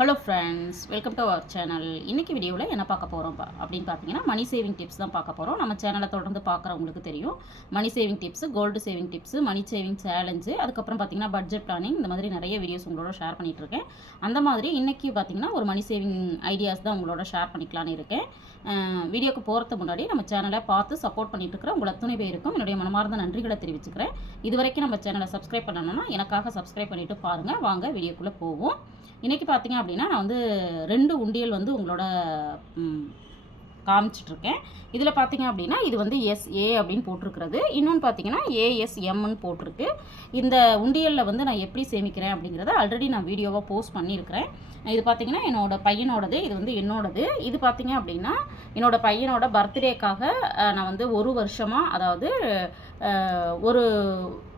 Hello friends, welcome to our channel. இன்றைக்கி வீடியோவில் என்ன பார்க்க போகிறோம் அப்படின்னு பார்த்தீங்கன்னா, மணி சேவிங் டிப்ஸ் தான் பார்க்க போகிறோம். நம்ம சேனலை தொடர்ந்து பார்க்குறவங்களுக்கு தெரியும். Money saving tips, gold saving tips, money saving challenge, அதுக்கப்புறம் பார்த்தீங்கன்னா பட்ஜெட் பிளானிங், இந்த மாதிரி நிறைய வீடியோஸ் உங்களோட ஷேர் பண்ணிகிட்ருக்கேன். அந்த மாதிரி இன்றைக்கி பார்த்தீங்கன்னா ஒரு மணி சேவிங் ஐடியாஸ் தான் உங்களோட ஷேர் பண்ணிக்கலான்னு இருக்கேன். வீடியோக்கு போகிறதுக்கு முன்னாடி நம்ம சேனலை பார்த்து சப்போர்ட் பண்ணிட்டு இருக்கிற உங்கள் அத்தனை பேருக்கும் என்னுடைய மனமார்ந்த நன்றிகளை தெரிவிச்சுக்கிறேன். இது வரைக்கும் நம்ம சேனலை சப்ஸ்கிரைப் பண்ணணும்னா எனக்காக சப்ஸ்கிரைப் பண்ணிவிட்டு பாருங்கள். வாங்க வீடியோக்குள்ளே போவோம். இன்றைக்கி பார்த்தீங்க அப்படின்னா நான் வந்து 2 உண்டியல் வந்து உங்களோட காமிச்சிட்ருக்கேன். இதில் பார்த்தீங்க அப்படின்னா இது வந்து SA அப்படின்னு போட்டிருக்கிறது. இன்னொன்று பார்த்தீங்கன்னா ASMன்னு போட்டிருக்கு. இந்த உண்டியலில் வந்து நான் எப்படி சேமிக்கிறேன் அப்படிங்கிறத ஆல்ரெடி நான் வீடியோவாக போஸ்ட் பண்ணியிருக்கிறேன். இது பார்த்தீங்கன்னா என்னோடய பையனோடது, இது வந்து என்னோடது. இது பார்த்தீங்க அப்படின்னா என்னோடய பையனோட பர்த்டேக்காக நான் வந்து ஒரு வருஷமாக, அதாவது ஒரு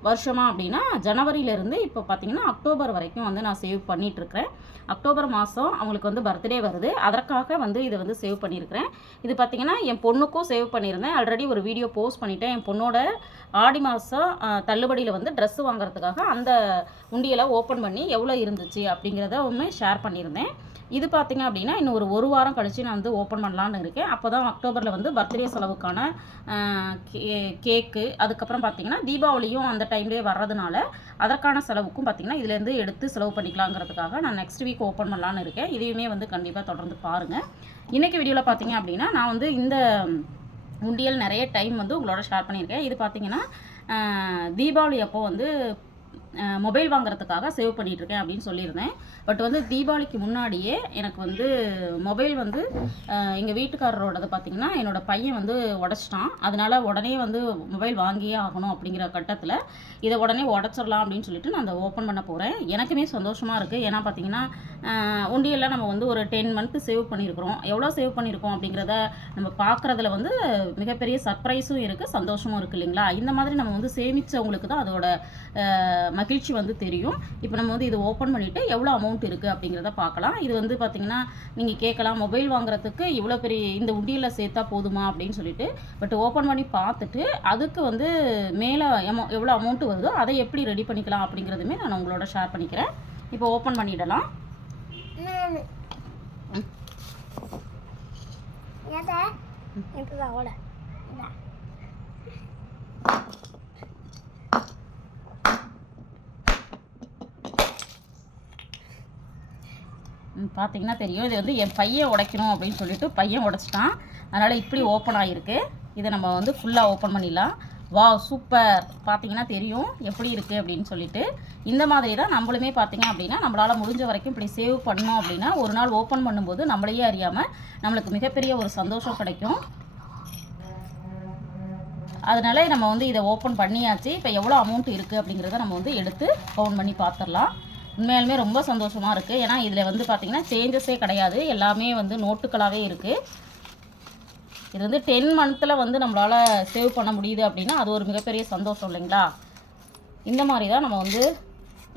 வருஷமாக அப்படின்னா ஜனவரியிலேருந்து இப்போ பார்த்தீங்கன்னா அக்டோபர் வரைக்கும் வந்து நான் சேவ் பண்ணிகிட்ருக்கிறேன். அக்டோபர் மாதம் அவங்களுக்கு வந்து பர்த்டே வருது, அதற்காக வந்து இதை வந்து சேவ் பண்ணியிருக்கிறேன். இது பார்த்திங்கன்னா என் பொண்ணுக்கும் சேவ் பண்ணியிருந்தேன். ஆல்ரெடி ஒரு வீடியோ போஸ்ட் பண்ணிவிட்டேன். என் பொண்ணோட ஆடி மாதம் தள்ளுபடியில் வந்து ட்ரெஸ்ஸு வாங்குறதுக்காக அந்த உண்டியலை ஓப்பன் பண்ணி எவ்வளோ இருந்துச்சு அப்படிங்கிறத ஷேர் பண்ணியிருந்தேன். இது பார்த்திங்க அப்படின்னா இன்னும் ஒரு வாரம் கழித்து நான் வந்து ஓப்பன் பண்ணலான்னு இருக்கேன். அப்போ தான் அக்டோபரில் வந்து பர்த்டே செலவுக்கான கேக்கு, அதுக்கப்புறம் பார்த்திங்கன்னா தீபாவளியும் அந்த டைம்லேயே வர்றதுனால அதற்கான செலவுக்கும் பார்த்திங்கன்னா இதுலேருந்து எடுத்து செலவு பண்ணிக்கலாங்கிறதுக்காக நான் நெக்ஸ்ட் வீக் ஓப்பன் பண்ணலான்னு இருக்கேன். இதையுமே வந்து கண்டிப்பாக தொடர்ந்து பாருங்கள். இன்றைக்கி வீடியோவில் பார்த்திங்க அப்படின்னா நான் வந்து இந்த உண்டியல் நிறைய டைம் வந்து உங்களோட ஷேர் பண்ணியிருக்கேன். இது பார்த்திங்கன்னா தீபாவளி அப்போ வந்து மொபைல் வாங்குறதுக்காக சேவ் பண்ணிகிட்ருக்கேன் அப்படின்னு சொல்லியிருந்தேன். பட் வந்து தீபாவளிக்கு முன்னாடியே எனக்கு வந்து மொபைல் வந்து எங்கள் வீட்டுக்காரரோடது பார்த்திங்கன்னா என்னோடய பையன் வந்து உடச்சிட்டான். அதனால் உடனே வந்து மொபைல் வாங்கியே ஆகணும் அப்படிங்கிற கட்டத்தில் இதை உடனே உடச்சிடலாம் அப்படின்னு சொல்லிட்டு நான் அதை ஓப்பன் பண்ண போகிறேன். எனக்குமே சந்தோஷமாக இருக்குது. ஏன்னா பார்த்திங்கன்னா உண்டியெல்லாம் நம்ம வந்து ஒரு 10 மந்த்து சேவ் பண்ணியிருக்கிறோம். எவ்வளோ சேவ் பண்ணியிருக்கோம் அப்படிங்கிறத நம்ம பார்க்குறதுல வந்து மிகப்பெரிய சர்ப்ரைஸும் இருக்குது, சந்தோஷமும் இருக்குது இல்லைங்களா? இந்த மாதிரி நம்ம வந்து சேமித்தவங்களுக்கு தான் அதோட மகிழ்ச்சி வந்து தெரியும். இப்போ நம்ம வந்து இது ஓப்பன் பண்ணிவிட்டு எவ்வளோ அமௌண்ட் இருக்குது அப்படிங்கிறத பார்க்கலாம். இது வந்து பார்த்திங்கன்னா நீங்கள் கேட்கலாம், மொபைல் வாங்குறதுக்கு இவ்வளோ பெரிய இந்த உண்டியலில் சேர்த்தா போதுமா அப்படின்னு சொல்லிட்டு. பட் ஓப்பன் பண்ணி பார்த்துட்டு அதுக்கு வந்து மேலே எவ்வளோ அமௌண்ட்டு வருதோ அதை எப்படி ரெடி பண்ணிக்கலாம் அப்படிங்கிறதுமே நான் உங்களோட ஷேர் பண்ணிக்கிறேன். இப்போ ஓப்பன் பண்ணிடலாம். பார்த்தீங்கன்னா தெரியும், இது வந்து என் பையன் உடைக்கணும் அப்படின்னு சொல்லிட்டு பையன் உடைச்சிட்டான். அதனால் இப்படி ஓப்பன் ஆகிருக்கு. இதை நம்ம வந்து ஃபுல்லாக ஓப்பன் பண்ணிடலாம். வா, சூப்பர்! பார்த்தீங்கன்னா தெரியும் எப்படி இருக்குது அப்படின்னு சொல்லிட்டு. இந்த மாதிரி தான் நம்மளுமே பார்த்திங்க அப்படின்னா நம்மளால் முடிஞ்ச வரைக்கும் இப்படி சேவ் பண்ணோம் அப்படின்னா ஒரு நாள் ஓப்பன் பண்ணும்போது நம்மளையே அறியாமல் நம்மளுக்கு மிகப்பெரிய ஒரு சந்தோஷம் கிடைக்கும். அதனால நம்ம வந்து இதை ஓப்பன் பண்ணியாச்சு. இப்போ எவ்வளோ அமௌண்ட் இருக்குது அப்படிங்கிறத நம்ம வந்து எடுத்து கவுண்ட் பண்ணி பார்த்துடலாம். உண்மையாலுமே ரொம்ப சந்தோஷமாக இருக்குது. ஏன்னா இதில் வந்து பார்த்திங்கன்னா சேஞ்சஸே கிடையாது, எல்லாமே வந்து நோட்டுகளாகவே இருக்குது. இது வந்து 10 மந்த்தில் வந்து நம்மளால் சேவ் பண்ண முடியுது அப்படின்னா அது ஒரு மிகப்பெரிய சந்தோஷம் இல்லைங்களா? இந்த மாதிரி தான் நம்ம வந்து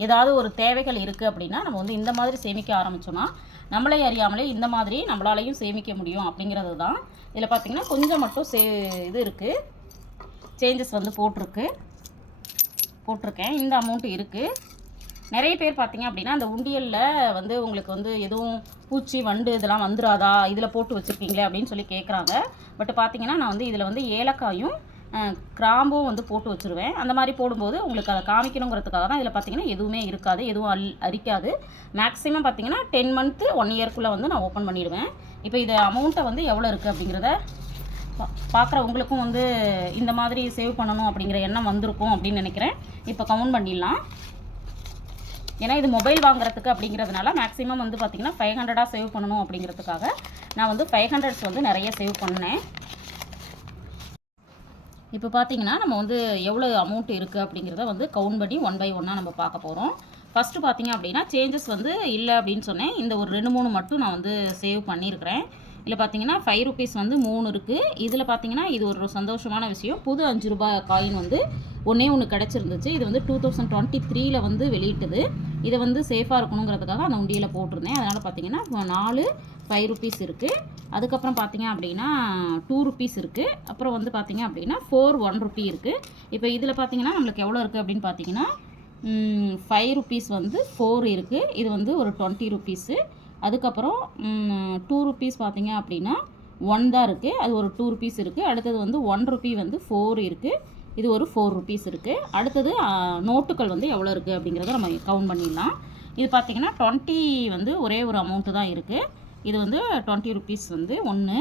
ஏதாவது ஒரு தேவைகள் இருக்குது அப்படின்னா நம்ம வந்து இந்த மாதிரி சேமிக்க ஆரம்பித்தோன்னா நம்மளே அறியாமலே இந்த மாதிரி நம்மளாலையும் சேமிக்க முடியும் அப்படிங்கிறது தான். இதில் பார்த்திங்கன்னா கொஞ்சம் மட்டும் இது இருக்குது, சேஞ்சஸ் வந்து போட்டிருக்கேன். இந்த அமௌண்ட்டு இருக்குது. நிறைய பேர் பார்த்திங்க அப்படின்னா அந்த உண்டியலில் வந்து உங்களுக்கு வந்து எதுவும் பூச்சி வண்டு இதெல்லாம் வந்துடாதா, இதில் போட்டு வச்சுருக்கீங்களே அப்படின்னு சொல்லி கேட்குறாங்க. பட் பார்த்திங்கன்னா நான் வந்து இதில் வந்து ஏலக்காயும் கிராம்பும் வந்து போட்டு வச்சுருவேன். அந்த மாதிரி போடும்போது உங்களுக்கு அதை காமிக்கணுங்கிறதுக்காக தான். இதில் பார்த்திங்கன்னா எதுவுமே இருக்காது, எதுவும் அரிக்காது. மேக்ஸிமம் பார்த்திங்கன்னா 10 மந்த்து 1 இயர்க்குள்ளே வந்து நான் ஓப்பன் பண்ணிவிடுவேன். இப்போ இது அமௌண்ட்டை வந்து எவ்வளோ இருக்குது அப்படிங்கிறத பார்க்குற உங்களுக்கும் வந்து இந்த மாதிரி சேவ் பண்ணணும் அப்படிங்கிற எண்ணம் வந்திருக்கும் அப்படின்னு நினைக்கிறேன். இப்போ கவுண்ட் பண்ணிடலாம். ஏன்னா இது மொபைல் வாங்குறதுக்கு அப்படிங்கிறதுனால மேக்ஸிமம் வந்து பார்த்திங்கன்னா 500 சேவ் பண்ணணும் அப்படிங்கிறதுக்காக நான் வந்து 500 வந்து நிறைய சேவ் பண்ணேன். இப்போ பார்த்திங்கன்னா நம்ம வந்து எவ்வளோ அமௌண்ட் இருக்குது அப்படிங்கிறத வந்து கவுண்ட் பண்ணி 1 by 1 நம்ம பார்க்க போகிறோம். ஃபஸ்ட்டு பார்த்திங்க அப்படின்னா சேஞ்சஸ் வந்து இல்லை அப்படின்னு சொன்னேன். இந்த ஒரு 2-3 மட்டும் நான் வந்து சேவ் பண்ணியிருக்கிறேன். இதில் பார்த்தீங்கன்னா 5 ருபீஸ் வந்து 3 இருக்குது. இதில் பார்த்தீங்கன்னா இது ஒரு சந்தோஷமான விஷயம். புது 5 ரூபாய் காயின் வந்து ஒன்று கிடச்சிருந்துச்சு. இது வந்து 2023 வந்து வெளியிட்டது. இதை வந்து சேஃபாக இருக்கணுங்கிறதுக்காக அந்த உண்டியில் போட்டிருந்தேன். அதனால் பார்த்தீங்கன்னா 4 5 ருபீஸ் இருக்குது. அதுக்கப்புறம் பார்த்தீங்க அப்படின்னா 2 ருபீஸ் இருக்குது. அப்புறம் வந்து பார்த்தீங்க அப்படின்னா 4 1 ருபி இருக்குது. இப்போ இதில் பார்த்தீங்கன்னா நம்மளுக்கு எவ்வளோ இருக்குது அப்படின்னு பார்த்தீங்கன்னா 5 ருபீஸ் வந்து 4 இருக்குது. இது வந்து ஒரு 20 ருபீஸு. அதுக்கப்புறம் 2 ருபீஸ் பார்த்தீங்க அப்படின்னா 1 தான் இருக்குது, அது ஒரு 2 ருபீஸ் இருக்குது. அடுத்தது வந்து 1 ருபி வந்து 4 இருக்குது, இது ஒரு 4 ருபீஸ் இருக்குது. அடுத்தது நோட்டுகள் வந்து எவ்வளோ இருக்குது அப்படிங்கிறத நம்ம கவுண்ட் பண்ணிடலாம். இது பார்த்திங்கன்னா 20 வந்து ஒரே ஒரு அமௌண்ட்டு தான் இருக்குது. இது வந்து 20 ருபீஸ் வந்து 1,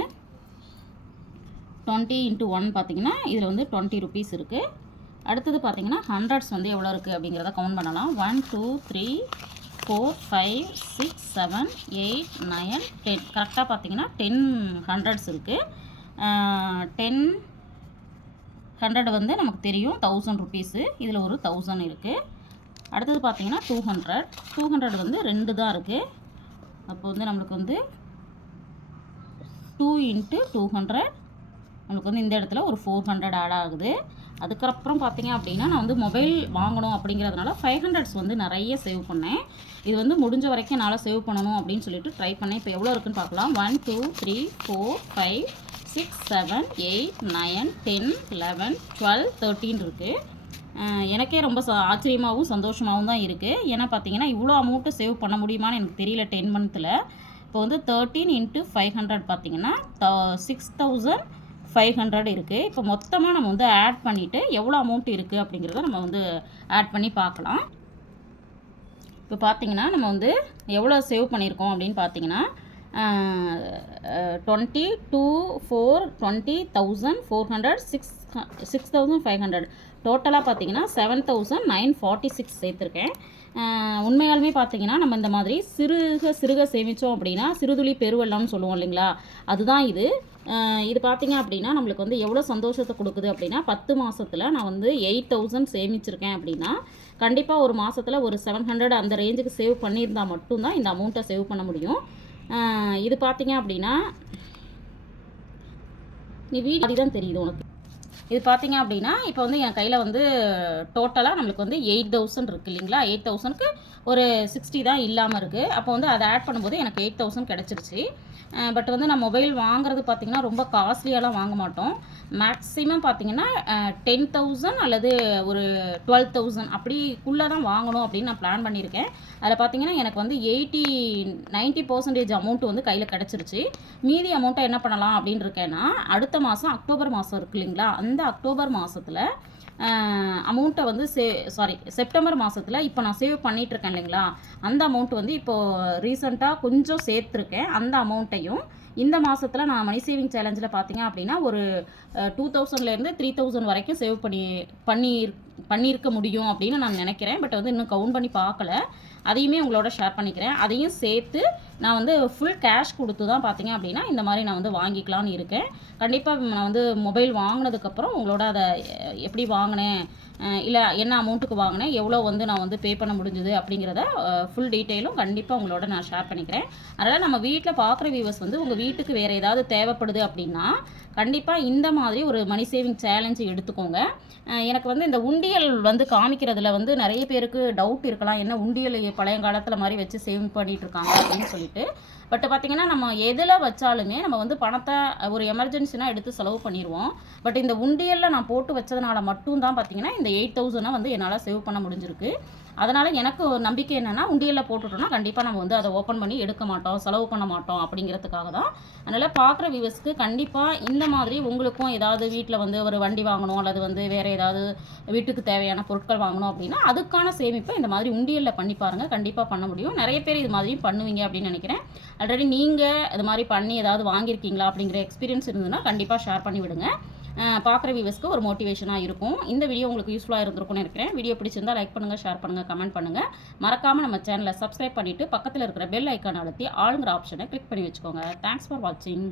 20 × 1 பார்த்திங்கன்னா இதில் வந்து 20 ருபீஸ் இருக்குது. அடுத்தது பார்த்திங்கன்னா ஹண்ட்ரட்ஸ் வந்து எவ்வளோ இருக்குது அப்படிங்கிறத கவுண்ட் பண்ணலாம். 1 2 3 4 5 6 7 8 9 10 கரெக்டாக பார்த்திங்கன்னா 10 ஹண்ட்ரட்ஸ் இருக்குது. 10 100 வந்து நமக்கு தெரியும் 1000 ருபீஸு, இதில் ஒரு 1000 இருக்குது. அடுத்தது பார்த்திங்கன்னா 200 வந்து 2 தான் இருக்குது. அப்போ வந்து நம்மளுக்கு வந்து 2 × 200 நம்மளுக்கு வந்து இந்த இடத்துல ஒரு 400 ஆட் ஆகுது. அதுக்கப்புறம் பார்த்திங்க அப்படின்னா நான் வந்து மொபைல் வாங்கணும் அப்படிங்கிறதுனால 500s வந்து நிறைய சேவ் பண்ணேன். இது வந்து முடிஞ்ச வரைக்கும் என்னால் சேவ் பண்ணணும் அப்படின்னு சொல்லிட்டு ட்ரை பண்ணேன். இப்போ எவ்வளோ இருக்குன்னு பார்க்கலாம். 1 2 3 4 5 6 7 8 9 10 11 12 13 இருக்குது. எனக்கே ரொம்ப ஆச்சரியமாகவும் சந்தோஷமாகவும் தான் இருக்குது. ஏன்னா பார்த்தீங்கன்னா இவ்வளோ அமௌண்ட்டு சேவ் பண்ண முடியுமான்னு எனக்கு தெரியல 10 மந்த்தில். இப்போ வந்து 13 × 500 பார்த்திங்கன்னா 6500 இருக்குது. இப்போ மொத்தமாக நம்ம வந்து ஆட் பண்ணிவிட்டு எவ்வளோ அமௌண்ட் இருக்குது அப்படிங்கிறத நம்ம வந்து ஆட் பண்ணி பார்க்கலாம். இப்போ பார்த்திங்கன்னா நம்ம வந்து எவ்வளோ சேவ் பண்ணியிருக்கோம் அப்படின்னு பார்த்தீங்கன்னா 20 2 4 20,400 6,500 டோட்டலாக பார்த்தீங்கன்னா 7,946 சேர்த்துருக்கேன். உண்மையாலுமே பார்த்தீங்கன்னா நம்ம இந்த மாதிரி சிறுக சேமித்தோம் அப்படின்னா சிறுதுளி பெருவெள்ளம்னு சொல்லுவோம் இல்லைங்களா, அதுதான் இது. இது பார்த்தீங்க அப்படின்னா நம்மளுக்கு வந்து எவ்வளோ சந்தோஷத்தை கொடுக்குது அப்படின்னா 10 மாதத்தில் நான் வந்து 8000 சேமிச்சிருக்கேன் அப்படின்னா கண்டிப்பாக ஒரு மாதத்தில் ஒரு 700 அந்த ரேஞ்சுக்கு சேவ் பண்ணியிருந்தால் மட்டும்தான் இந்த அமௌண்ட்டை சேவ் பண்ண முடியும். இது பார்த்தீங்க அப்படின்னா நீ வீடு தான் தெரியுது உனக்கு. இது பார்த்தீங்க அப்படின்னா இப்போ வந்து என் கையில் வந்து டோட்டலாக நம்மளுக்கு வந்து 8000 இருக்குது இல்லைங்களா. 8000க்கு ஒரு 60 தான் இல்லாமல் இருக்குது. அப்போ வந்து அதை ஆட் பண்ணும்போது எனக்கு 8000 கிடச்சிருச்சு. பட் வந்து நான் மொபைல் வாங்குறது பார்த்திங்கன்னா ரொம்ப காஸ்ட்லியாலாம் வாங்க மாட்டோம். மேக்ஸிமம் பார்த்திங்கன்னா 10,000 அல்லது ஒரு 12,000 அப்படிக்குள்ளே தான் வாங்கணும் அப்படின்னு நான் பிளான் பண்ணியிருக்கேன். அதில் பார்த்திங்கன்னா எனக்கு வந்து 90% அமௌண்ட் வந்து கையில் கிடச்சிருச்சு. மீதி அமௌண்ட்டை என்ன பண்ணலாம் அப்படின்னு இருக்கேன்னா அடுத்த மாதம் அக்டோபர் மாதம் இருக்குது இல்லைங்களா, அந்த அக்டோபர் மாதத்தில் அமௌண்ட்டை வந்து செப்டம்பர் மாதத்தில் இப்போ நான் சேவ் பண்ணிகிட்ருக்கேன் இல்லைங்களா, அந்த அமௌண்ட் வந்து இப்போது ரீசெண்டாக கொஞ்சம் சேர்த்துருக்கேன். அந்த அமௌண்ட்டையும் இந்த மாதத்தில் நான் மணி சேவிங் சேலஞ்சில் பார்த்தீங்க அப்படின்னா ஒரு 2000லேருந்து 3000 வரைக்கும் சேவ் பண்ணியிருக்க முடியும் அப்படின்னு நான் நினைக்கிறேன். பட் வந்து இன்னும் கவுண்ட் பண்ணி பார்க்கல. அதையுமே உங்களோட ஷேர் பண்ணிக்கிறேன். அதையும் சேர்த்து நான் வந்து ஃபுல் கேஷ் கொடுத்து தான் பார்த்தீங்க அப்படின்னா இந்த மாதிரி நான் வந்து வாங்கிக்கலான்னு இருக்கேன். கண்டிப்பாக நான் வந்து மொபைல் வாங்கினதுக்கப்புறம் உங்களோட அதை எப்படி வாங்கினேன், இல்லை என்ன அமௌண்ட்டுக்கு வாங்கினேன், எவ்வளோ வந்து நான் வந்து பே பண்ண முடிஞ்சுது அப்படிங்கிறத ஃபுல் டீட்டெயிலும் கண்டிப்பாக உங்களோட நான் ஷேர் பண்ணிக்கிறேன். அதனால் நம்ம வீட்டில் பார்க்குற வியூவர்ஸ் வந்து உங்கள் வீட்டுக்கு வேறு ஏதாவது தேவைப்படுது அப்படின்னா கண்டிப்பாக இந்த மாதிரி ஒரு மணி சேவிங் சேலஞ்சு எடுத்துக்கோங்க. எனக்கு வந்து இந்த உண்டியல் வந்து காமிக்கிறதுல வந்து நிறைய பேருக்கு டவுட் இருக்கலாம், என்ன உண்டியல் பழைய காலத்தில் மாதிரி வச்சு சேவ் பண்ணிகிட்டு இருக்காங்க அப்படின்னு சொல்லிட்டு. பட் பார்த்திங்கன்னா நம்ம எதில் வச்சாலுமே நம்ம வந்து பணத்தை ஒரு எமர்ஜென்சினா எடுத்து செலவு பண்ணிடுவோம். பட் இந்த உண்டியலில் நான் போட்டு வச்சதுனால மட்டும்தான் பார்த்திங்கன்னா இந்த 8000 வந்து என்னால் சேவ் பண்ண முடிஞ்சிருக்கு. அதனால் எனக்கு ஒரு நம்பிக்கை என்னென்னா உண்டியலில் போட்டுட்டோம்னா கண்டிப்பாக நம்ம வந்து அதை ஓப்பன் பண்ணி எடுக்க மாட்டோம், செலவு பண்ண மாட்டோம் அப்படிங்கிறதுக்காக தான். அதனால் பார்க்குற வியூவர்ஸ்க்கு கண்டிப்பாக இந்த மாதிரி உங்களுக்கும் ஏதாவது வீட்டில் வந்து ஒரு வண்டி வாங்கணும் அல்லது வந்து வேறு ஏதாவது வீட்டுக்கு தேவையான பொருட்கள் வாங்கணும் அப்படின்னா அதுக்கான சேமிப்பை இந்த மாதிரி உண்டியலில் பண்ணி பாருங்கள், கண்டிப்பாக பண்ண முடியும். நிறைய பேர் இது மாதிரியும் பண்ணுவீங்க அப்படின்னு நினைக்கிறேன். ஆல்ரெடி நீங்கள் இது மாதிரி பண்ணி ஏதாவது வாங்கியிருக்கீங்களா அப்படிங்கிற எக்ஸ்பீரியன்ஸ் இருந்ததுன்னா கண்டிப்பாக ஷேர் பண்ணி விடுங்க. பார்க்குற வியூவர்ஸ்க்கு ஒரு மோட்டிவேஷனாக இருக்கும். இந்த வீடியோ உங்களுக்கு யூஸ்ஃபுல்லாக இருந்திருக்கும்னு நினைக்கிறேன். வீடியோ பிடிச்சிருந்தால் லைக் பண்ணுங்கள், ஷேர் பண்ணுங்கள், கமெண்ட் பண்ணுங்கள். மறக்காமல் நம்ம சேனலை சப்ஸ்கிரைப் பண்ணிவிட்டு பக்கத்தில் இருக்கிற பெல் ஐக்கான் அழுத்தி ஆளுங்கிற ஆப்ஷனை கிளிக் பண்ணி வச்சுக்கோங்க. தேங்க்ஸ் ஃபார் வாட்சிங்.